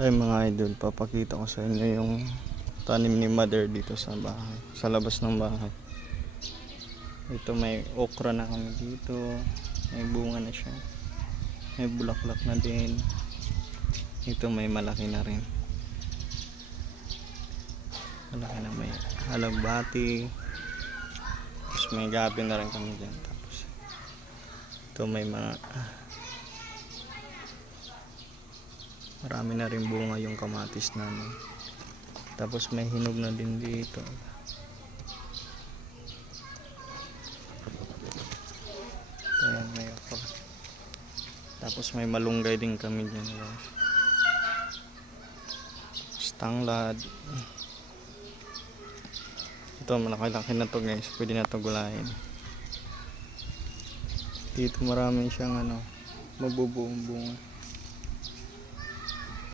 Ay mga idol, papakita ko sa inyo yung tanim ni mother dito sa bahay, sa labas ng bahay. Ito may okra na kami dito, may bunga na siya, may bulaklak na din. Ito may malaki na rin, malaki na, may halagbati, tapos may gabi na rin kami dyan. Tapos ito may mga marami na rin bunga yung kamatis namin. Tapos may hinog na din dito. Ayan, may okra. Tapos may malunggay din kami dyan, guys. Tanglad. Ito malaki-laki na to, guys. Pwede na to gulayin. Dito marami siyang mabubuong bunga.